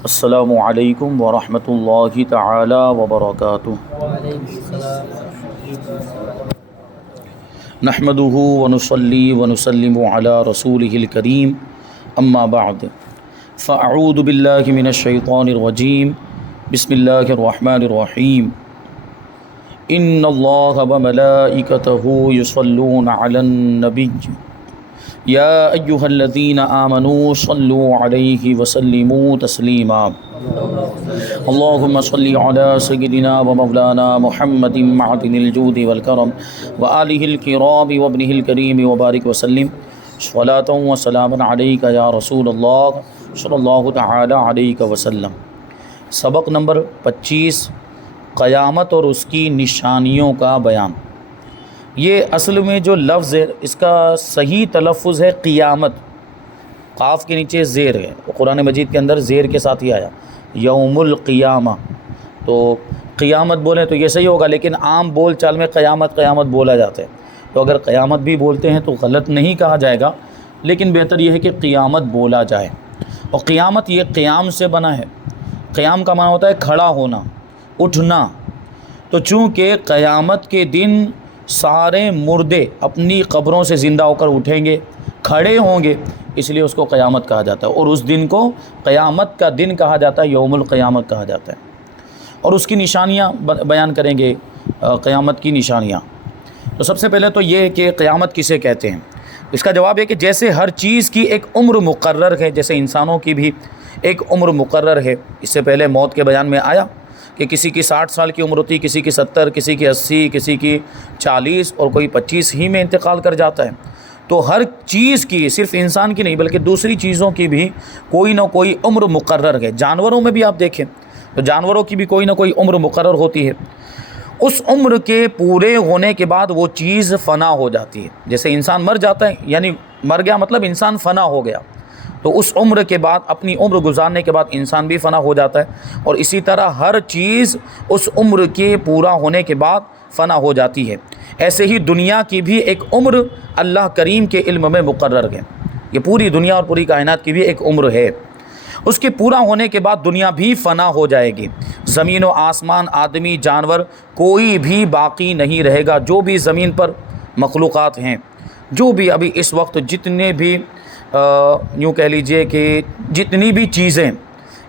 السلام علیکم ورحمۃ اللہ تعالی وبرکاتہ۔ نحمده ونصلی ونسلم علی رسولہ الکریم، اما بعد فاعوذ باللہ من الشیطان الرجیم، بسم اللہ الرحمن الرحیم۔ ان اللہ وملائکتہ یصلون علی النبی یا ایہا الذین آمنوا صلوا علیہ وسلموا تسلیما۔ اللہم صلی علی سیدنا ومولانا محمد معدن الجود والکرم وآلہ الکرام وابنہ الکریم وبارک وسلم صلاۃ وسلاما علیک یا رسول اللہ صلی اللہ تعالی علیہ وسلم۔ سبق نمبر 25، قیامت اور اس کی نشانیوں کا بیان۔ یہ اصل میں جو لفظ ہے اس کا صحیح تلفظ ہے قیامت، قاف کے نیچے زیر ہے، قرآن مجید کے اندر زیر کے ساتھ ہی آیا یوم القیامہ، تو قیامت بولیں تو یہ صحیح ہوگا، لیکن عام بول چال میں قیامت قیامت بولا جاتا ہے، تو اگر قیامت بھی بولتے ہیں تو غلط نہیں کہا جائے گا، لیکن بہتر یہ ہے کہ قیامت بولا جائے۔ اور قیامت یہ قیام سے بنا ہے، قیام کا معنی ہوتا ہے کھڑا ہونا، اٹھنا، تو چونکہ قیامت کے دن سارے مردے اپنی قبروں سے زندہ ہو کر اٹھیں گے، کھڑے ہوں گے، اس لیے اس کو قیامت کہا جاتا ہے، اور اس دن کو قیامت کا دن کہا جاتا ہے، یوم القیامت کہا جاتا ہے۔ اور اس کی نشانیاں بیان کریں گے، قیامت کی نشانیاں۔ تو سب سے پہلے تو یہ کہ قیامت کسے کہتے ہیں، اس کا جواب ہے کہ جیسے ہر چیز کی ایک عمر مقرر ہے، جیسے انسانوں کی بھی ایک عمر مقرر ہے۔ اس سے پہلے موت کے بیان میں آیا کہ کسی کی 60 سال کی عمر ہوتی، کسی کی 70، کسی کی 80، کسی کی 40 اور کوئی 25 ہی میں انتقال کر جاتا ہے۔ تو ہر چیز کی، صرف انسان کی نہیں بلکہ دوسری چیزوں کی بھی کوئی نہ کوئی عمر مقرر ہے۔ جانوروں میں بھی آپ دیکھیں تو جانوروں کی بھی کوئی نہ کوئی عمر مقرر ہوتی ہے۔ اس عمر کے پورے ہونے کے بعد وہ چیز فنا ہو جاتی ہے، جیسے انسان مر جاتا ہے، یعنی مر گیا مطلب انسان فنا ہو گیا، تو اس عمر کے بعد، اپنی عمر گزارنے کے بعد انسان بھی فنا ہو جاتا ہے، اور اسی طرح ہر چیز اس عمر کے پورا ہونے کے بعد فنا ہو جاتی ہے۔ ایسے ہی دنیا کی بھی ایک عمر اللہ کریم کے علم میں مقرر ہے، یہ پوری دنیا اور پوری کائنات کی بھی ایک عمر ہے۔ اس کے پورا ہونے کے بعد دنیا بھی فنا ہو جائے گی، زمین و آسمان، آدمی، جانور، کوئی بھی باقی نہیں رہے گا۔ جو بھی زمین پر مخلوقات ہیں، جو بھی ابھی اس وقت جتنے بھی یوں کہہ لیجئے کہ جتنی بھی چیزیں،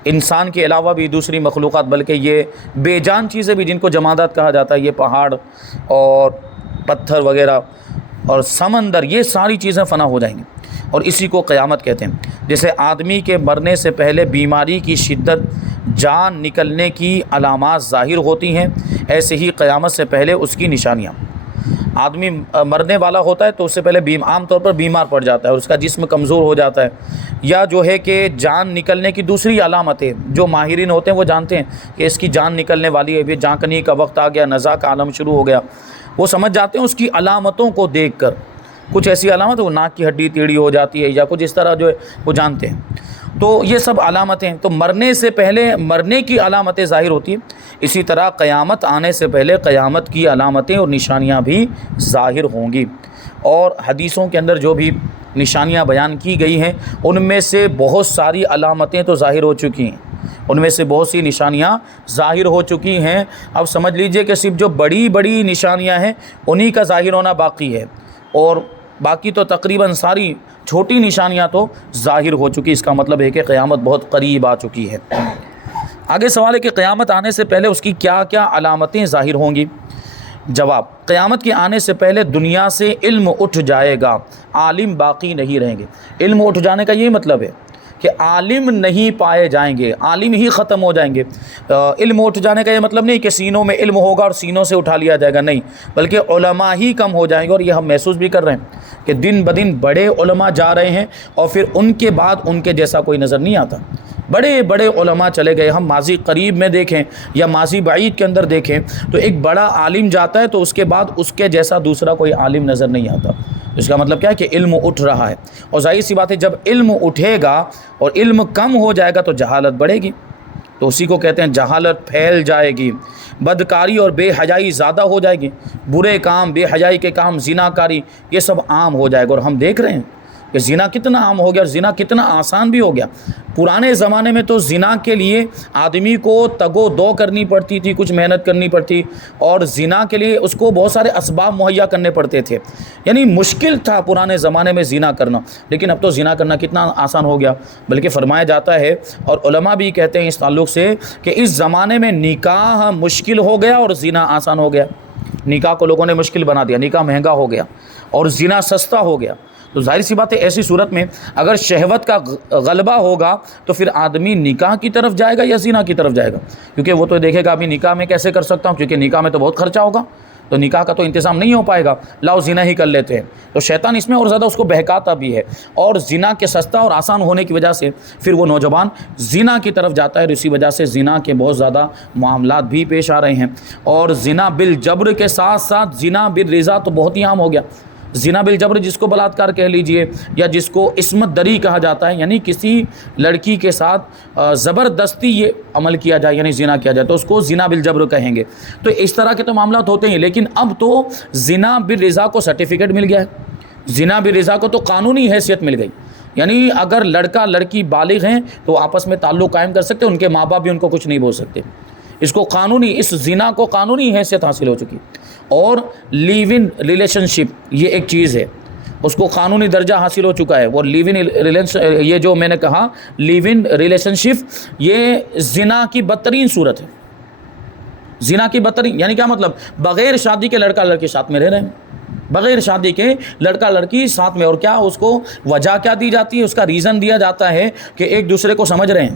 انسان کے علاوہ بھی دوسری مخلوقات، بلکہ یہ بے جان چیزیں بھی جن کو جمادات کہا جاتا ہے، یہ پہاڑ اور پتھر وغیرہ اور سمندر، یہ ساری چیزیں فنا ہو جائیں گی، اور اسی کو قیامت کہتے ہیں۔ جیسے آدمی کے مرنے سے پہلے بیماری کی شدت، جان نکلنے کی علامات ظاہر ہوتی ہیں، ایسے ہی قیامت سے پہلے اس کی نشانیاں۔ آدمی مرنے والا ہوتا ہے تو اس سے پہلے عام طور پر بیمار پڑ جاتا ہے اور اس کا جسم کمزور ہو جاتا ہے، یا جو ہے کہ جان نکلنے کی دوسری علامتیں، جو ماہرین ہوتے ہیں وہ جانتے ہیں کہ اس کی جان نکلنے والی ہے، جان کنی کا وقت آ گیا، نزا کا عالم شروع ہو گیا، وہ سمجھ جاتے ہیں اس کی علامتوں کو دیکھ کر۔ کچھ ایسی علامت، وہ ناک کی ہڈی ٹیڑھی ہو جاتی ہے یا کچھ اس طرح جو ہے وہ جانتے ہیں، تو یہ سب علامتیں، تو مرنے سے پہلے مرنے کی علامتیں ظاہر ہوتی ہیں۔ اسی طرح قیامت آنے سے پہلے قیامت کی علامتیں اور نشانیاں بھی ظاہر ہوں گی، اور حدیثوں کے اندر جو بھی نشانیاں بیان کی گئی ہیں ان میں سے بہت ساری علامتیں تو ظاہر ہو چکی ہیں، ان میں سے بہت سی نشانیاں ظاہر ہو چکی ہیں۔ اب سمجھ لیجئے کہ صرف جو بڑی بڑی نشانیاں ہیں انہی کا ظاہر ہونا باقی ہے، اور باقی تو تقریباً ساری چھوٹی نشانیاں تو ظاہر ہو چکی۔ اس کا مطلب ہے کہ قیامت بہت قریب آ چکی ہے۔ آگے سوال ہے کہ قیامت آنے سے پہلے اس کی کیا کیا علامتیں ظاہر ہوں گی؟ جواب، قیامت کے آنے سے پہلے دنیا سے علم اٹھ جائے گا، عالم باقی نہیں رہیں گے۔ علم اٹھ جانے کا یہ مطلب ہے کہ عالم نہیں پائے جائیں گے، عالم ہی ختم ہو جائیں گے۔ علم اٹھ جانے کا یہ مطلب نہیں کہ سینوں میں علم ہوگا اور سینوں سے اٹھا لیا جائے گا، نہیں، بلکہ علماء ہی کم ہو جائیں گے، اور یہ ہم محسوس بھی کر رہے ہیں کہ دن بدن بڑے علماء جا رہے ہیں، اور پھر ان کے بعد ان کے جیسا کوئی نظر نہیں آتا۔ بڑے بڑے علماء چلے گئے، ہم ماضی قریب میں دیکھیں یا ماضی بعید کے اندر دیکھیں تو ایک بڑا عالم جاتا ہے تو اس کے بعد اس کے جیسا دوسرا کوئی عالم نظر نہیں آتا۔ اس کا مطلب کیا ہے کہ علم اٹھ رہا ہے، اور ظاہر سی بات ہے جب علم اٹھے گا اور علم کم ہو جائے گا تو جہالت بڑھے گی، تو اسی کو کہتے ہیں جہالت پھیل جائے گی، بدکاری اور بے حیائی زیادہ ہو جائے گی، برے کام، بے حیائی کے کام، زنا کاری، یہ سب عام ہو جائے گا۔ اور ہم دیکھ رہے ہیں کہ زنا کتنا عام ہو گیا اور زنا کتنا آسان بھی ہو گیا۔ پرانے زمانے میں تو زنا کے لیے آدمی کو تگ و دو کرنی پڑتی تھی، کچھ محنت کرنی پڑتی، اور زنا کے لیے اس کو بہت سارے اسباب مہیا کرنے پڑتے تھے، یعنی مشکل تھا پرانے زمانے میں زنا کرنا۔ لیکن اب تو زنا کرنا کتنا آسان ہو گیا، بلکہ فرمایا جاتا ہے اور علماء بھی کہتے ہیں اس تعلق سے کہ اس زمانے میں نکاح مشکل ہو گیا اور زنا آسان ہو گیا۔ نکاح کو لوگوں نے مشکل بنا دیا، نکاح مہنگا ہو گیا اور زنا سستا ہو گیا۔ تو ظاہر سی بات ہے ایسی صورت میں اگر شہوت کا غلبہ ہوگا تو پھر آدمی نکاح کی طرف جائے گا یا زنا کی طرف جائے گا، کیونکہ وہ تو دیکھے گا ابھی نکاح میں کیسے کر سکتا ہوں، کیونکہ نکاح میں تو بہت خرچہ ہوگا، تو نکاح کا تو انتظام نہیں ہو پائے گا، لاؤ زنا ہی کر لیتے ہیں۔ تو شیطان اس میں اور زیادہ اس کو بہکاتا بھی ہے، اور زنا کے سستا اور آسان ہونے کی وجہ سے پھر وہ نوجوان زنا کی طرف جاتا ہے، اور اسی وجہ سے زنا کے بہت زیادہ معاملات بھی پیش آ رہے ہیں۔ اور زنا بالجبر کے ساتھ ساتھ زنا بالرضا تو بہت ہی عام ہو گیا۔ زنا بالجبر جس کو بلاత్کار کہہ لیجئے، یا جس کو عصمت دری کہا جاتا ہے، یعنی کسی لڑکی کے ساتھ زبردستی یہ عمل کیا جائے، یعنی زنا کیا جائے، تو اس کو زنا بالجبر کہیں گے۔ تو اس طرح کے تو معاملات ہوتے ہیں، لیکن اب تو زنا بالرضا کو سرٹیفکیٹ مل گیا ہے، زنا بالرضا کو تو قانونی حیثیت مل گئی، یعنی اگر لڑکا لڑکی بالغ ہیں تو آپس میں تعلق قائم کر سکتے، ان کے ماں باپ بھی ان کو کچھ نہیں بول سکتے۔ اس کو قانونی، اس زنا کو قانونی حیثیت حاصل ہو چکی۔ اور لیو ان ریلیشن شپ یہ ایک چیز ہے، اس کو قانونی درجہ حاصل ہو چکا ہے۔ وہ لیو ان یہ جو میں نے کہا لیو ان ریلیشن شپ، یہ زنا کی بدترین صورت ہے۔ زنا کی بدترین یعنی کیا مطلب؟ بغیر شادی کے لڑکا لڑکی ساتھ میں رہ رہے ہیں، بغیر شادی کے لڑکا لڑکی ساتھ میں، اور کیا اس کو وجہ کیا دی جاتی ہے؟ اس کا ریزن دیا جاتا ہے کہ ایک دوسرے کو سمجھ رہے ہیں،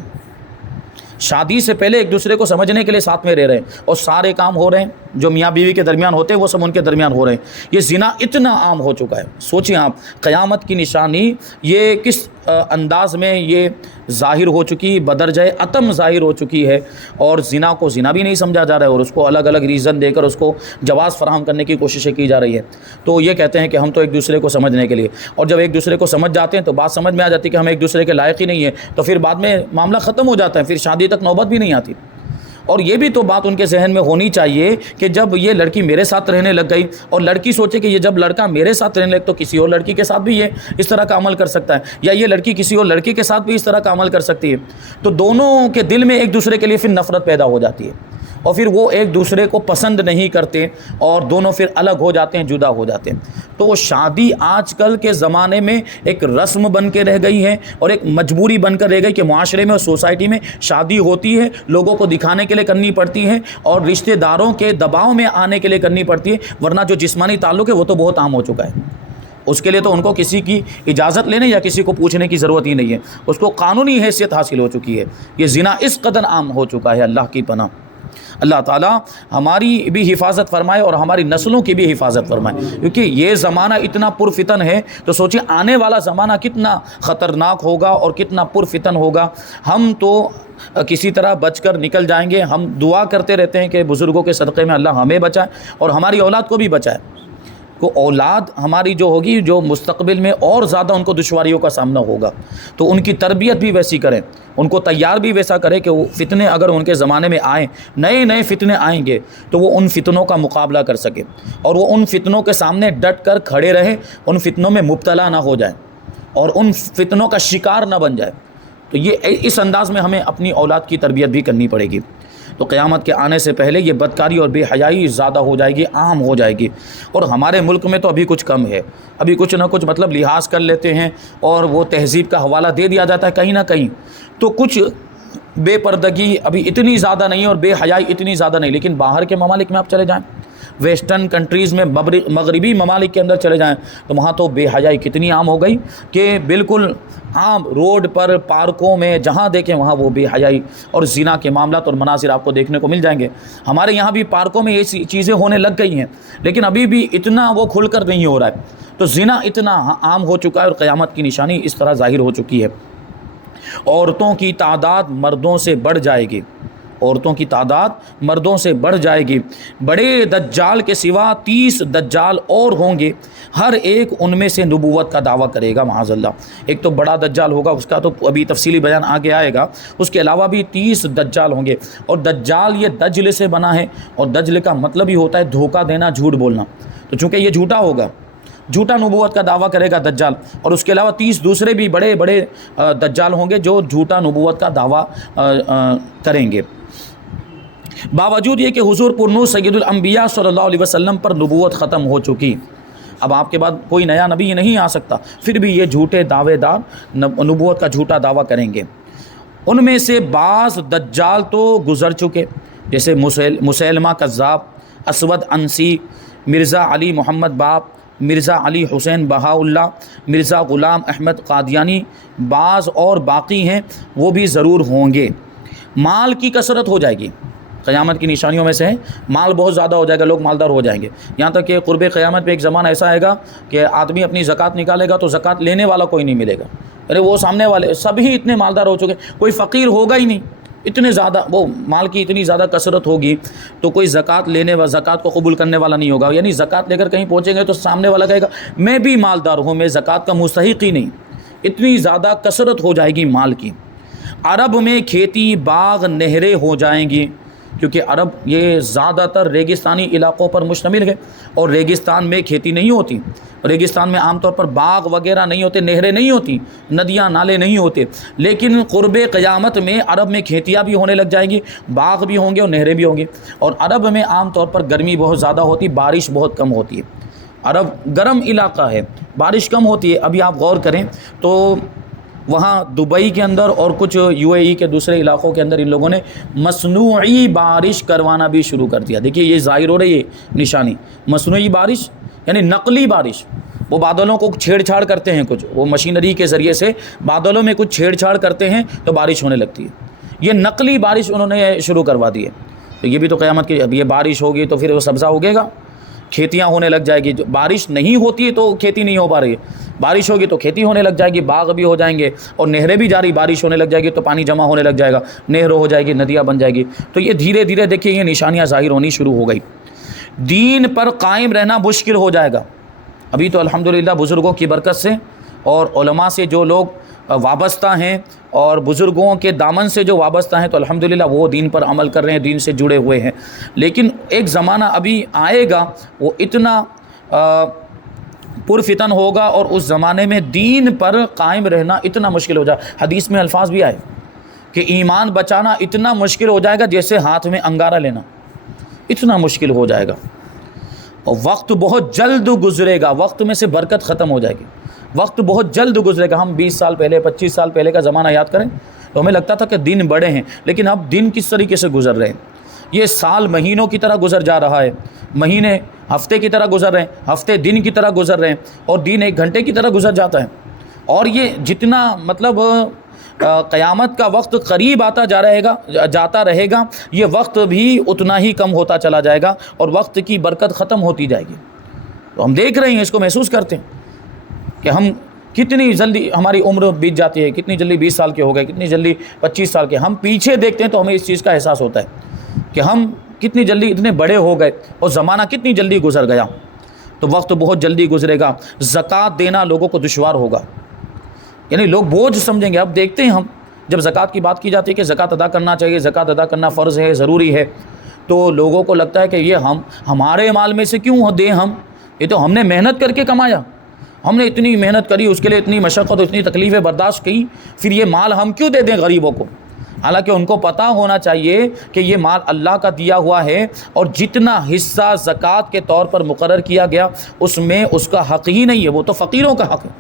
شادی سے پہلے ایک دوسرے کو سمجھنے کے لیے ساتھ میں رہ رہے ہیں، اور سارے کام ہو رہے ہیں جو میاں بیوی کے درمیان ہوتے ہیں وہ سب ان کے درمیان ہو رہے ہیں۔ یہ زنا اتنا عام ہو چکا ہے، سوچیں آپ، قیامت کی نشانی یہ کس انداز میں یہ ظاہر ہو چکی، بدرجہ عتم ظاہر ہو چکی ہے، اور زنا کو زنا بھی نہیں سمجھا جا رہا ہے، اور اس کو الگ الگ ریزن دے کر اس کو جواز فراہم کرنے کی کوششیں کی جا رہی ہے۔ تو یہ کہتے ہیں کہ ہم تو ایک دوسرے کو سمجھنے کے لیے، اور جب ایک دوسرے کو سمجھ جاتے ہیں تو بات سمجھ میں آ جاتی ہے کہ ہم ایک دوسرے کے لائق ہی نہیں ہیں، تو پھر بعد میں معاملہ ختم ہو جاتا ہے، پھر شادی تک نوبت بھی نہیں آتی۔ اور یہ بھی تو بات ان کے ذہن میں ہونی چاہیے کہ جب یہ لڑکی میرے ساتھ رہنے لگ گئی، اور لڑکی سوچے کہ یہ جب لڑکا میرے ساتھ رہنے لگ تو کسی اور لڑکی کے ساتھ بھی یہ اس طرح کا عمل کر سکتا ہے، یا یہ لڑکی کسی اور لڑکی کے ساتھ بھی اس طرح کا عمل کر سکتی ہے، تو دونوں کے دل میں ایک دوسرے کے لیے پھر نفرت پیدا ہو جاتی ہے، اور پھر وہ ایک دوسرے کو پسند نہیں کرتے، اور دونوں پھر الگ ہو جاتے ہیں، جدا ہو جاتے ہیں۔ تو وہ شادی آج کل کے زمانے میں ایک رسم بن کے رہ گئی ہے، اور ایک مجبوری بن کر رہ گئی کہ معاشرے میں اور سوسائٹی میں شادی ہوتی ہے، لوگوں کو دکھانے کے لیے کرنی پڑتی ہے، اور رشتہ داروں کے دباؤ میں آنے کے لیے کرنی پڑتی ہے، ورنہ جو جسمانی تعلق ہے وہ تو بہت عام ہو چکا ہے۔ اس کے لیے تو ان کو کسی کی اجازت لینے یا کسی کو پوچھنے کی ضرورت ہی نہیں ہے، اس کو قانونی حیثیت حاصل ہو چکی ہے۔ یہ زنا اس قدر عام ہو چکا ہے، اللہ کی پناہ۔ اللہ تعالیٰ ہماری بھی حفاظت فرمائے اور ہماری نسلوں کی بھی حفاظت فرمائے، کیونکہ یہ زمانہ اتنا پرفتن ہے، تو سوچیں آنے والا زمانہ کتنا خطرناک ہوگا اور کتنا پرفتن ہوگا۔ ہم تو کسی طرح بچ کر نکل جائیں گے، ہم دعا کرتے رہتے ہیں کہ بزرگوں کے صدقے میں اللہ ہمیں بچائے اور ہماری اولاد کو بھی بچائے۔ کو اولاد ہماری جو ہوگی، جو مستقبل میں اور زیادہ ان کو دشواریوں کا سامنا ہوگا، تو ان کی تربیت بھی ویسی کریں، ان کو تیار بھی ویسا کریں کہ وہ فتنے اگر ان کے زمانے میں آئیں، نئے نئے فتنے آئیں گے تو وہ ان فتنوں کا مقابلہ کر سکے، اور وہ ان فتنوں کے سامنے ڈٹ کر کھڑے رہے، ان فتنوں میں مبتلا نہ ہو جائے اور ان فتنوں کا شکار نہ بن جائے۔ تو یہ اس انداز میں ہمیں اپنی اولاد کی تربیت بھی کرنی پڑے گی۔ تو قیامت کے آنے سے پہلے یہ بدکاری اور بے حیائی زیادہ ہو جائے گی، عام ہو جائے گی، اور ہمارے ملک میں تو ابھی کچھ کم ہے، ابھی کچھ نہ کچھ مطلب لحاظ کر لیتے ہیں، اور وہ تہذیب کا حوالہ دے دیا جاتا ہے کہیں نہ کہیں، تو کچھ بے پردگی ابھی اتنی زیادہ نہیں اور بے حیائی اتنی زیادہ نہیں۔ لیکن باہر کے ممالک میں آپ چلے جائیں، ویسٹرن کنٹریز میں، مغربی ممالک کے اندر چلے جائیں، تو وہاں تو بے حیائی کتنی عام ہو گئی کہ بالکل عام روڈ پر، پارکوں میں، جہاں دیکھیں وہاں وہ بے حیائی اور زنا کے معاملات اور مناظر آپ کو دیکھنے کو مل جائیں گے۔ ہمارے یہاں بھی پارکوں میں یہ چیزیں ہونے لگ گئی ہیں، لیکن ابھی بھی اتنا وہ کھل کر نہیں ہو رہا ہے۔ تو زنا اتنا عام ہو چکا ہے، اور قیامت کی نشانی اس طرح ظاہر ہو چکی ہے۔ عورتوں کی تعداد مردوں سے بڑھ جائے گی، عورتوں کی تعداد مردوں سے بڑھ جائے گی۔ بڑے دجال کے سوا 30 دجال اور ہوں گے، ہر ایک ان میں سے نبوت کا دعویٰ کرے گا معاذ اللہ۔ ایک تو بڑا دجال ہوگا، اس کا تو ابھی تفصیلی بیان آگے آئے گا، اس کے علاوہ بھی 30 دجال ہوں گے۔ اور دجال یہ دجل سے بنا ہے، اور دجل کا مطلب ہی ہوتا ہے دھوکہ دینا، جھوٹ بولنا۔ تو چونکہ یہ جھوٹا ہوگا جھوٹا نبوت کا دعویٰ کرے گا دجال، اور اس کے علاوہ 30 دوسرے بھی بڑے بڑے دجال ہوں گے جو جھوٹا نبوت کا دعویٰ کریں گے۔ باوجود یہ کہ حضور پرنور سید الانبیاء صلی اللہ علیہ وسلم پر نبوت ختم ہو چکی، اب آپ کے بعد کوئی نیا نبی نہیں آ سکتا، پھر بھی یہ جھوٹے دعوے دار نبوت کا جھوٹا دعویٰ کریں گے۔ ان میں سے بعض دجال تو گزر چکے، جیسے مسیلمہ کذاب، اسود انسی، مرزا علی محمد باب، مرزا علی حسین بہاء اللہ، مرزا غلام احمد قادیانی، بعض اور باقی ہیں، وہ بھی ضرور ہوں گے۔ مال کی کثرت ہو جائے گی، قیامت کی نشانیوں میں سے ہے مال بہت زیادہ ہو جائے گا، لوگ مالدار ہو جائیں گے، یہاں تک کہ قرب قیامت پہ ایک زمانہ ایسا آئے گا کہ آدمی اپنی زکوٰۃ نکالے گا تو زکوٰۃ لینے والا کوئی نہیں ملے گا، ارے وہ سامنے والے سبھی اتنے مالدار ہو چکے، کوئی فقیر ہوگا ہی نہیں، اتنے زیادہ وہ مال کی اتنی زیادہ کثرت ہوگی تو کوئی زکوٰۃ لینے و زکوٰۃ کو قبول کرنے والا نہیں ہوگا، یعنی زکوٰۃ لے کر کہیں پہنچیں گے تو سامنے والا کہے گا میں بھی مالدار ہوں، میں زکوٰۃ کا مستحق ہی نہیں، اتنی زیادہ کثرت ہو جائے گی مال کی۔ عرب میں کھیتی باغ نہریں ہو جائیں گی، کیونکہ عرب یہ زیادہ تر ریگستانی علاقوں پر مشتمل ہے، اور ریگستان میں کھیتی نہیں ہوتی، ریگستان میں عام طور پر باغ وغیرہ نہیں ہوتے، نہریں نہیں ہوتی، ندیاں نالے نہیں ہوتے، لیکن قرب قیامت میں عرب میں کھیتیاں بھی ہونے لگ جائیں گی، باغ بھی ہوں گے اور نہریں بھی ہوں گی، اور عرب میں عام طور پر گرمی بہت زیادہ ہوتی، بارش بہت کم ہوتی ہے، عرب گرم علاقہ ہے، بارش کم ہوتی ہے۔ ابھی آپ غور کریں تو وہاں دبئی کے اندر اور کچھ UAE کے دوسرے علاقوں کے اندر ان لوگوں نے مصنوعی بارش کروانا بھی شروع کر دیا۔ دیکھیے یہ ظاہر ہو رہی ہے نشانی، مصنوعی بارش یعنی نقلی بارش، وہ بادلوں کو چھیڑ چھاڑ کرتے ہیں، کچھ وہ مشینری کے ذریعے سے بادلوں میں کچھ چھیڑ چھاڑ کرتے ہیں تو بارش ہونے لگتی ہے، یہ نقلی بارش انہوں نے شروع کروا دی ہے۔ تو یہ بھی تو قیامت کی، اب یہ بارش ہوگی تو پھر وہ سبزہ اگے گا، کھیتیاں ہونے لگ جائے گی، جو بارش نہیں ہوتی ہے تو کھیتی نہیں ہو پا رہی ہے، بارش ہوگی تو کھیتی ہونے لگ جائے گی، باغ بھی ہو جائیں گے، اور نہریں بھی جاری، بارش ہونے لگ جائے گی تو پانی جمع ہونے لگ جائے گا، نہر ہو جائے گی، ندیاں بن جائے گی، تو یہ دھیرے دھیرے دیکھیے یہ نشانیاں ظاہر ہونی شروع ہو گئی۔ دین پر قائم رہنا مشکل ہو جائے گا، ابھی تو الحمدللہ بزرگوں کی برکت سے اور علماء سے جو لوگ وابستہ ہیں اور بزرگوں کے دامن سے جو وابستہ ہیں تو الحمدللہ وہ دین پر عمل کر رہے ہیں، دین سے جڑے ہوئے ہیں، لیکن ایک زمانہ ابھی آئے گا وہ اتنا پرفتن ہوگا اور اس زمانے میں دین پر قائم رہنا اتنا مشکل ہو جائے، حدیث میں الفاظ بھی آئے کہ ایمان بچانا اتنا مشکل ہو جائے گا جیسے ہاتھ میں انگارہ لینا، اتنا مشکل ہو جائے گا، اور وقت بہت جلد گزرے گا، وقت میں سے برکت ختم ہو جائے گی، وقت بہت جلد گزرے گا۔ ہم 20 سال پہلے 25 سال پہلے کا زمانہ یاد کریں تو ہمیں لگتا تھا کہ دن بڑے ہیں، لیکن اب دن کس طریقے سے گزر رہے ہیں، یہ سال مہینوں کی طرح گزر جا رہا ہے، مہینے ہفتے کی طرح گزر رہے ہیں، ہفتے دن کی طرح گزر رہے ہیں، اور دن 1 گھنٹے کی طرح گزر جاتا ہے، اور یہ جتنا مطلب قیامت کا وقت قریب جاتا رہے گا، یہ وقت بھی اتنا ہی کم ہوتا چلا جائے گا اور وقت کی برکت ختم ہوتی جائے گی۔ تو ہم دیکھ رہے ہیں، اس کو محسوس کرتے ہیں کہ ہم کتنی جلدی ہماری عمر بیت جاتی ہے، کتنی جلدی 20 سال کے ہو گئے، کتنی جلدی 25 سال کے، ہم پیچھے دیکھتے ہیں تو ہمیں اس چیز کا احساس ہوتا ہے کہ ہم کتنی جلدی اتنے بڑے ہو گئے اور زمانہ کتنی جلدی گزر گیا، تو وقت بہت جلدی گزرے گا۔ زکوٰۃ دینا لوگوں کو دشوار ہوگا، یعنی لوگ بوجھ سمجھیں گے۔ اب دیکھتے ہیں ہم جب زکوٰۃ کی بات کی جاتی ہے کہ زکوٰۃ ادا کرنا چاہیے، زکوٰۃ ادا کرنا فرض ہے، ضروری ہے، تو لوگوں کو لگتا ہے کہ یہ ہمارے مال میں سے کیوں دیں ہم، یہ تو ہم نے محنت کر کے کمایا، ہم نے اتنی محنت کری، اس کے لیے اتنی مشقت، اتنی تکلیفیں برداشت کی، پھر یہ مال ہم کیوں دے دیں غریبوں کو؟ حالانکہ ان کو پتہ ہونا چاہیے کہ یہ مال اللہ کا دیا ہوا ہے، اور جتنا حصہ زکوٰۃ کے طور پر مقرر کیا گیا اس میں اس کا حق ہی نہیں ہے، وہ تو فقیروں کا حق ہے،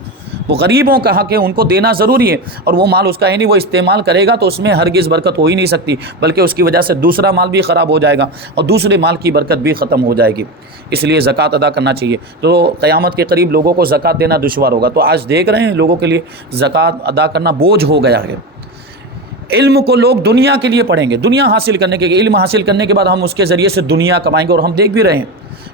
وہ غریبوں کا حق ہے، ان کو دینا ضروری ہے، اور وہ مال اس کا ہے نہیں، وہ استعمال کرے گا تو اس میں ہرگز برکت ہو ہی نہیں سکتی، بلکہ اس کی وجہ سے دوسرا مال بھی خراب ہو جائے گا اور دوسرے مال کی برکت بھی ختم ہو جائے گی، اس لیے زکوٰۃ ادا کرنا چاہیے۔ تو قیامت کے قریب لوگوں کو زکوٰۃ دینا دشوار ہوگا، تو آج دیکھ رہے ہیں لوگوں کے لیے زکوٰۃ ادا کرنا بوجھ ہو گیا ہے۔ علم کو لوگ دنیا کے لیے پڑھیں گے، دنیا حاصل کرنے کے، علم حاصل کرنے کے بعد ہم اس کے ذریعے سے دنیا کمائیں گے، اور ہم دیکھ بھی رہے ہیں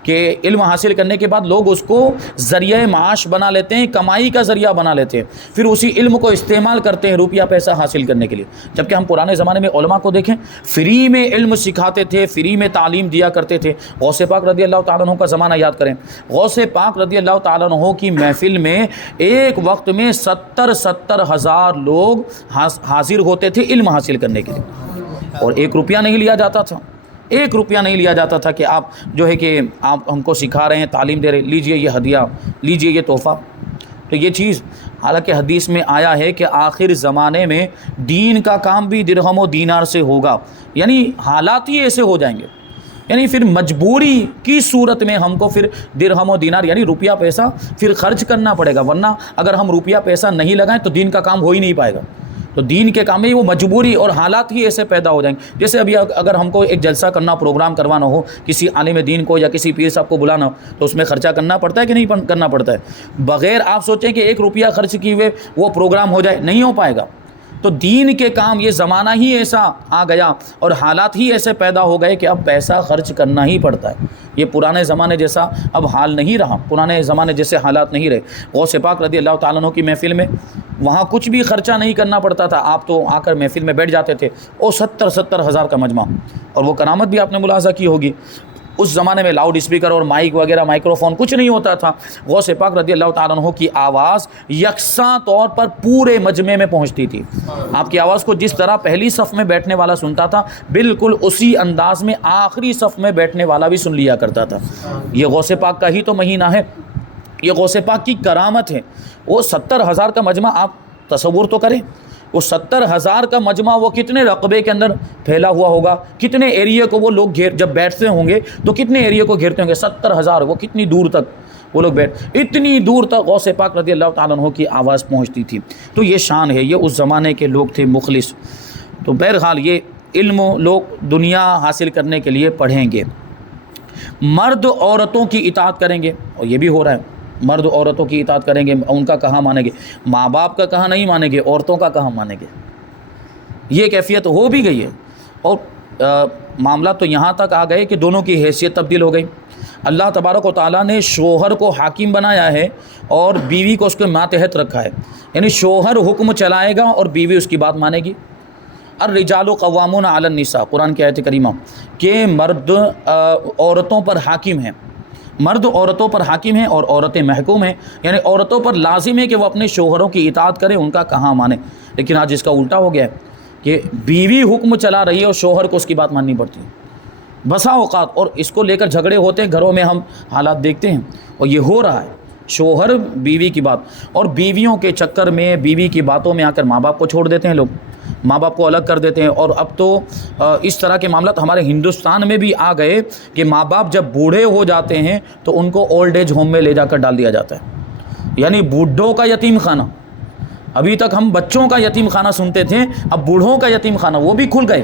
کہ علم حاصل کرنے کے بعد لوگ اس کو ذریعہ معاش بنا لیتے ہیں، کمائی کا ذریعہ بنا لیتے ہیں، پھر اسی علم کو استعمال کرتے ہیں روپیہ پیسہ حاصل کرنے کے لیے۔ جبکہ ہم پرانے زمانے میں علماء کو دیکھیں، فری میں علم سکھاتے تھے، فری میں تعلیم دیا کرتے تھے۔ غوث پاک رضی اللہ تعالیٰ عنہ کا زمانہ یاد کریں، غوث پاک رضی اللہ تعالیٰ عنہ کی محفل میں ایک وقت میں 70 ہزار لوگ حاضر ہوتے تھے علم حاصل کرنے کے لیے، اور 1 روپیہ نہیں لیا جاتا تھا، ایک روپیہ نہیں لیا جاتا تھا کہ آپ جو ہے کہ آپ ہم کو سکھا رہے ہیں، تعلیم دے رہے، لیجئے یہ ہدیہ، لیجئے یہ تحفہ۔ تو یہ چیز حالانکہ حدیث میں آیا ہے کہ آخر زمانے میں دین کا کام بھی درہم و دینار سے ہوگا، یعنی حالات ہی ایسے ہو جائیں گے، یعنی پھر مجبوری کی صورت میں ہم کو پھر درہم و دینار یعنی روپیہ پیسہ پھر خرچ کرنا پڑے گا، ورنہ اگر ہم روپیہ پیسہ نہیں لگائیں تو دین کا کام ہو ہی نہیں پائے گا۔ تو دین کے کام میں وہ مجبوری اور حالات ہی ایسے پیدا ہو جائیں گے، جیسے ابھی اگر ہم کو ایک جلسہ کرنا، پروگرام کروانا ہو، کسی عالم دین کو یا کسی پیر صاحب کو بلانا ہو، تو اس میں خرچہ کرنا پڑتا ہے کہ نہیں کرنا پڑتا ہے؟ بغیر آپ سوچیں کہ ایک روپیہ خرچ کیے ہوئے وہ پروگرام ہو جائے، نہیں ہو پائے گا۔ تو دین کے کام یہ زمانہ ہی ایسا آ گیا اور حالات ہی ایسے پیدا ہو گئے کہ اب پیسہ خرچ کرنا ہی پڑتا ہے۔ یہ پرانے زمانے جیسا اب حال نہیں رہا، پرانے زمانے جیسے حالات نہیں رہے۔ غوث پاک رضی اللہ تعالیٰ عنہ کی محفل میں وہاں کچھ بھی خرچہ نہیں کرنا پڑتا تھا، آپ تو آ کر محفل میں بیٹھ جاتے تھے، وہ 70 ہزار کا مجمع، اور وہ کرامت بھی آپ نے ملاحظہ کی ہوگی۔ اس زمانے میں لاؤڈ اسپیکر اور مائک وغیرہ، مائکرو فون کچھ نہیں ہوتا تھا۔ غوث پاک رضی اللہ تعالیٰ عنہ کی آواز یکساں طور پر پورے مجمع میں پہنچتی تھی۔ آپ کی آواز کو جس طرح پہلی صف میں بیٹھنے والا سنتا تھا، بالکل اسی انداز میں آخری صف میں بیٹھنے والا بھی سن لیا کرتا تھا۔ یہ غوث پاک کا ہی تو مہینہ ہے، یہ غوث پاک کی کرامت ہے۔ وہ 70 ہزار کا مجمع، آپ تصور تو کریں، وہ 70 ہزار کا مجمع وہ کتنے رقبے کے اندر پھیلا ہوا ہوگا، کتنے ایریے کو وہ لوگ جب بیٹھتے ہوں گے تو کتنے ایریے کو گھیرتے ہوں گے؟ 70 ہزار، وہ کتنی دور تک وہ لوگ اتنی دور تک غوث پاک رضی اللہ تعالیٰ عنہ کی آواز پہنچتی تھی۔ تو یہ شان ہے، یہ اس زمانے کے لوگ تھے مخلص۔ تو بہرحال یہ علم لوگ دنیا حاصل کرنے کے لیے پڑھیں گے، مرد عورتوں کی اطاعت کریں گے، اور یہ بھی ہو رہا ہے، مرد عورتوں کی اطاعت کریں گے، ان کا کہاں مانیں گے، ماں باپ کا کہاں نہیں مانیں گے، عورتوں کا کہاں مانیں گے۔ یہ کیفیت ہو بھی گئی ہے، اور معاملات تو یہاں تک آ گئے کہ دونوں کی حیثیت تبدیل ہو گئی۔ اللہ تبارک و تعالیٰ نے شوہر کو حاکم بنایا ہے اور بیوی کو اس کے ماتحت رکھا ہے، یعنی شوہر حکم چلائے گا اور بیوی اس کی بات مانے گی۔ الرجال قوامون علی النساء، قرآن کی آیت کریمہ، کہ مرد عورتوں پر حاکم ہیں، مرد عورتوں پر حاکم ہیں اور عورتیں محکوم ہیں، یعنی عورتوں پر لازم ہے کہ وہ اپنے شوہروں کی اطاعت کریں، ان کا کہاں مانیں۔ لیکن آج اس کا الٹا ہو گیا ہے کہ بیوی حکم چلا رہی ہے اور شوہر کو اس کی بات ماننی پڑتی ہے، بسا اوقات، اور اس کو لے کر جھگڑے ہوتے ہیں گھروں میں، ہم حالات دیکھتے ہیں، اور یہ ہو رہا ہے، شوہر بیوی کی بات، اور بیویوں کے چکر میں، بیوی کی باتوں میں آ کر ماں باپ کو چھوڑ دیتے ہیں لوگ، ماں باپ کو الگ کر دیتے ہیں۔ اور اب تو اس طرح کے معاملات ہمارے ہندوستان میں بھی آ گئے کہ ماں باپ جب بوڑھے ہو جاتے ہیں تو ان کو اولڈ ایج ہوم میں لے جا کر ڈال دیا جاتا ہے، یعنی بوڑھوں کا یتیم خانہ۔ ابھی تک ہم بچوں کا یتیم خانہ سنتے تھے، اب بوڑھوں کا یتیم خانہ وہ بھی کھل گئے۔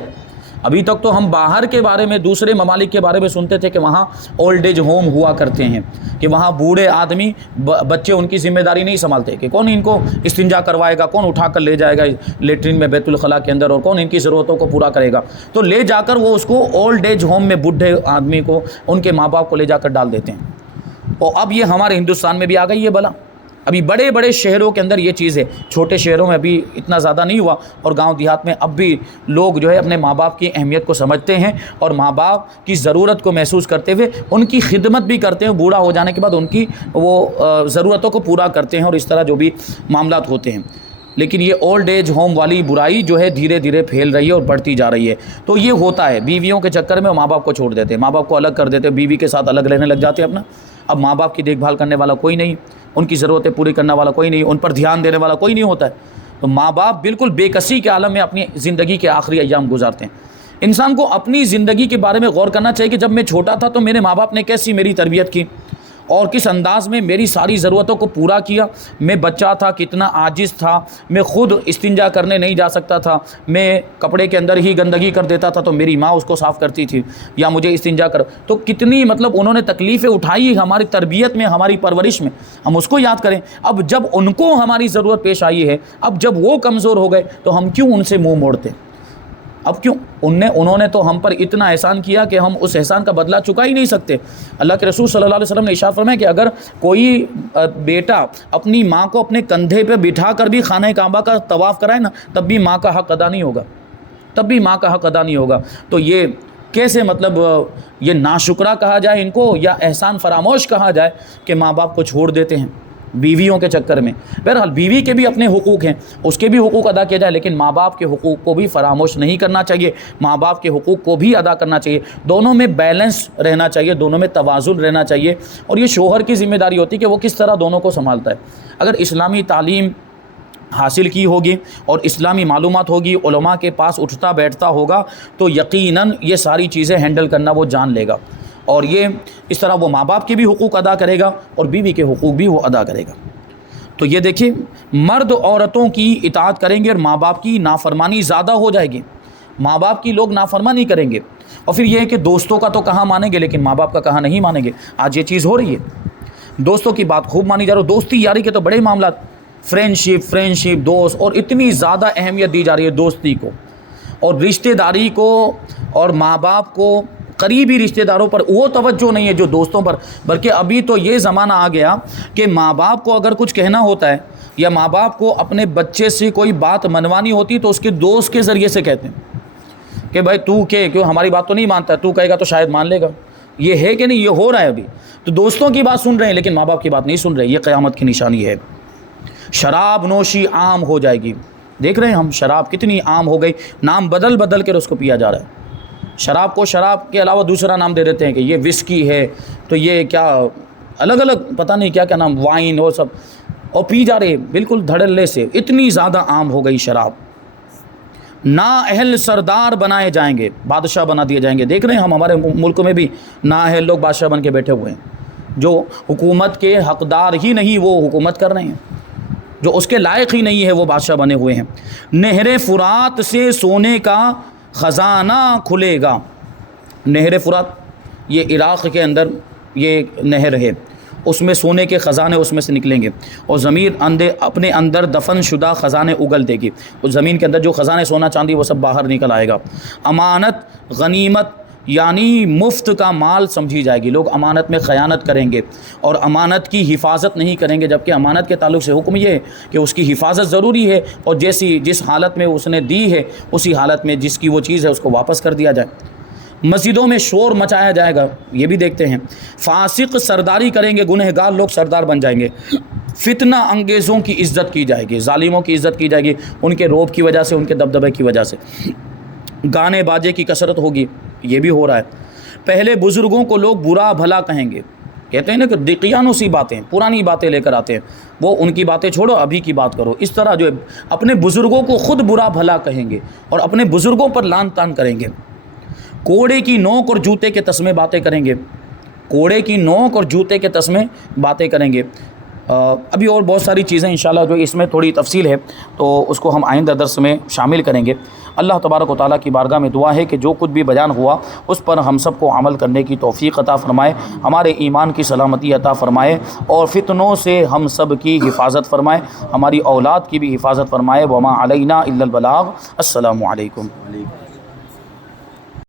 ابھی تک تو ہم باہر کے بارے میں، دوسرے ممالک کے بارے میں سنتے تھے کہ وہاں اولڈ ایج ہوم ہوا کرتے ہیں، کہ وہاں بوڑھے آدمی، بچے ان کی ذمہ داری نہیں سنبھالتے، کہ کون ان کو استنجا کروائے گا، کون اٹھا کر لے جائے گا لیٹرین میں بیت الخلاء کے اندر، اور کون ان کی ضرورتوں کو پورا کرے گا۔ تو لے جا کر وہ اس کو اولڈ ایج ہوم میں بوڑھے آدمی کو، ان کے ماں باپ کو لے جا کر ڈال دیتے ہیں۔ اور اب یہ ہمارے ہندوستان میں بھی آ گئی یہ بلا۔ ابھی بڑے بڑے شہروں کے اندر یہ چیز ہے، چھوٹے شہروں میں ابھی اتنا زیادہ نہیں ہوا، اور گاؤں دیہات میں اب بھی لوگ جو ہے اپنے ماں باپ کی اہمیت کو سمجھتے ہیں، اور ماں باپ کی ضرورت کو محسوس کرتے ہوئے ان کی خدمت بھی کرتے ہیں، بوڑھا ہو جانے کے بعد ان کی وہ ضرورتوں کو پورا کرتے ہیں، اور اس طرح جو بھی معاملات ہوتے ہیں۔ لیکن یہ اولڈ ایج ہوم والی برائی جو ہے دھیرے دھیرے پھیل رہی ہے اور بڑھتی جا رہی ہے۔ تو یہ ہوتا ہے، بیویوں کے چکر میں ماں باپ کو چھوڑ دیتے ہیں، ماں باپ کو الگ کر دیتے ہیں، بیوی کے ساتھ الگ رہنے لگ جاتے ہیں اپنا۔ اب ماں باپ کی دیکھ بھال کرنے والا کوئی نہیں، ان کی ضرورتیں پوری کرنے والا کوئی نہیں، ان پر دھیان دینے والا کوئی نہیں ہوتا ہے۔ تو ماں باپ بالکل بے کسی کے عالم میں اپنی زندگی کے آخری ایام گزارتے ہیں۔ انسان کو اپنی زندگی کے بارے میں غور کرنا چاہیے کہ جب میں چھوٹا تھا تو میرے ماں باپ نے کیسی میری تربیت کی، اور کس انداز میں میری ساری ضرورتوں کو پورا کیا۔ میں بچہ تھا، کتنا عاجز تھا، میں خود استنجا کرنے نہیں جا سکتا تھا، میں کپڑے کے اندر ہی گندگی کر دیتا تھا تو میری ماں اس کو صاف کرتی تھی، یا مجھے استنجا کر۔ تو کتنی انہوں نے تکلیفیں اٹھائی ہماری تربیت میں، ہماری پرورش میں، ہم اس کو یاد کریں۔ اب جب ان کو ہماری ضرورت پیش آئی ہے، اب جب وہ کمزور ہو گئے تو ہم کیوں ان سے منہ موڑتے؟ اب کیوں؟ انہوں نے تو ہم پر اتنا احسان کیا کہ ہم اس احسان کا بدلہ چکا ہی نہیں سکتے۔ اللہ کے رسول صلی اللہ علیہ وسلم نے ارشاد فرمایا کہ اگر کوئی بیٹا اپنی ماں کو اپنے کندھے پہ بٹھا کر بھی خانہ کعبہ کا طواف کرائے نا، تب بھی ماں کا حق ادا نہیں ہوگا، تب بھی ماں کا حق ادا نہیں ہوگا۔ تو یہ کیسے یہ ناشکرا کہا جائے ان کو، یا احسان فراموش کہا جائے کہ ماں باپ کو چھوڑ دیتے ہیں؟ بیویوں کے چکر میں۔ بہرحال بیوی کے بھی اپنے حقوق ہیں، اس کے بھی حقوق ادا کیا جائے، لیکن ماں باپ کے حقوق کو بھی فراموش نہیں کرنا چاہیے، ماں باپ کے حقوق کو بھی ادا کرنا چاہیے، دونوں میں بیلنس رہنا چاہیے، دونوں میں توازن رہنا چاہیے۔ اور یہ شوہر کی ذمہ داری ہوتی ہے کہ وہ کس طرح دونوں کو سنبھالتا ہے۔ اگر اسلامی تعلیم حاصل کی ہوگی اور اسلامی معلومات ہوگی، علماء کے پاس اٹھتا بیٹھتا ہوگا، تو یقیناً یہ ساری چیزیں ہینڈل کرنا وہ جان لے گا، اور یہ اس طرح وہ ماں باپ کے بھی حقوق ادا کرے گا اور بیوی کے حقوق بھی وہ ادا کرے گا۔ تو یہ دیکھیں، مرد عورتوں کی اطاعت کریں گے اور ماں باپ کی نافرمانی زیادہ ہو جائے گی، ماں باپ کی لوگ نافرمانی کریں گے، اور پھر یہ ہے کہ دوستوں کا تو کہاں مانیں گے لیکن ماں باپ کا کہاں نہیں مانیں گے۔ آج یہ چیز ہو رہی ہے، دوستوں کی بات خوب مانی جا رہی ہے، دوستی یاری کے تو بڑے معاملات، فرینڈشپ دوست، اور اتنی زیادہ اہمیت دی جا رہی ہے دوستی کو اور رشتہ داری کو، اور ماں باپ کو، قریبی رشتہ داروں پر وہ توجہ نہیں ہے جو دوستوں پر۔ بلکہ ابھی تو یہ زمانہ آ گیا کہ ماں باپ کو اگر کچھ کہنا ہوتا ہے یا ماں باپ کو اپنے بچے سے کوئی بات منوانی ہوتی تو اس کے دوست کے ذریعے سے کہتے ہیں کہ بھائی تو کیوں ہماری بات تو نہیں مانتا، تو کہے گا تو شاید مان لے گا۔ یہ ہے کہ نہیں، یہ ہو رہا ہے ابھی۔ تو دوستوں کی بات سن رہے ہیں لیکن ماں باپ کی بات نہیں سن رہے، یہ قیامت کی نشانی ہے۔ شراب نوشی عام ہو جائے گی، دیکھ رہے ہیں ہم شراب کتنی عام ہو گئی، نام بدل بدل کر اس کو پیا جا رہا ہے۔ شراب کو شراب کے علاوہ دوسرا نام دے دیتے ہیں کہ یہ وسکی ہے، تو یہ کیا الگ الگ پتہ نہیں کیا کیا نام، وائن اور سب، اور پی جا رہے بالکل دھڑلے سے۔ اتنی زیادہ عام ہو گئی شراب۔ نااہل سردار بنائے جائیں گے، بادشاہ بنا دیے جائیں گے۔ دیکھ رہے ہیں ہم ہمارے ملک میں بھی نااہل لوگ بادشاہ بن کے بیٹھے ہوئے ہیں، جو حکومت کے حقدار ہی نہیں وہ حکومت کر رہے ہیں، جو اس کے لائق ہی نہیں ہے وہ بادشاہ بنے ہوئے ہیں۔ نہر فرات سے سونے کا خزانہ کھلے گا۔ نہر فرات یہ عراق کے اندر یہ نہر ہے، اس میں سونے کے خزانے اس میں سے نکلیں گے، اور زمین اپنے اندر دفن شدہ خزانے اگل دے گی، اس زمین کے اندر جو خزانے سونا چاندی وہ سب باہر نکل آئے گا۔ امانت غنیمت یعنی مفت کا مال سمجھی جائے گی، لوگ امانت میں خیانت کریں گے اور امانت کی حفاظت نہیں کریں گے، جبکہ امانت کے تعلق سے حکم یہ ہے کہ اس کی حفاظت ضروری ہے، اور جس حالت میں اس نے دی ہے اسی حالت میں جس کی وہ چیز ہے اس کو واپس کر دیا جائے۔ مسجدوں میں شور مچایا جائے گا، یہ بھی دیکھتے ہیں۔ فاسق سرداری کریں گے، گنہگار لوگ سردار بن جائیں گے۔ فتنہ انگیزوں کی عزت کی جائے گی، ظالموں کی عزت کی جائے گی، ان کے روب کی وجہ سے، ان کے دبدبے کی وجہ سے۔ گانے باجے کی کثرت ہوگی، یہ بھی ہو رہا ہے۔ پہلے بزرگوں کو لوگ برا بھلا کہیں گے، کہتے ہیں نا کہ دقیانوں سی باتیں، پرانی باتیں لے کر آتے ہیں، وہ ان کی باتیں چھوڑو ابھی کی بات کرو۔ اس طرح جو اپنے بزرگوں کو خود برا بھلا کہیں گے اور اپنے بزرگوں پر لان تان کریں گے۔ کوڑے کی نوک اور جوتے کے تسمے باتیں کریں گے، کوڑے کی نوک اور جوتے کے تسمے باتیں کریں گے۔ ابھی اور بہت ساری چیزیں انشاءاللہ جو اس میں تھوڑی تفصیل ہے تو اس کو ہم آئندہ درس میں شامل کریں گے۔ اللہ تبارک و تعالیٰ کی بارگاہ میں دعا ہے کہ جو کچھ بھی بیان ہوا اس پر ہم سب کو عمل کرنے کی توفیق عطا فرمائے، ہمارے ایمان کی سلامتی عطا فرمائے، اور فتنوں سے ہم سب کی حفاظت فرمائے، ہماری اولاد کی بھی حفاظت فرمائے۔ وما علینا الا البلاغ۔ السلام علیکم۔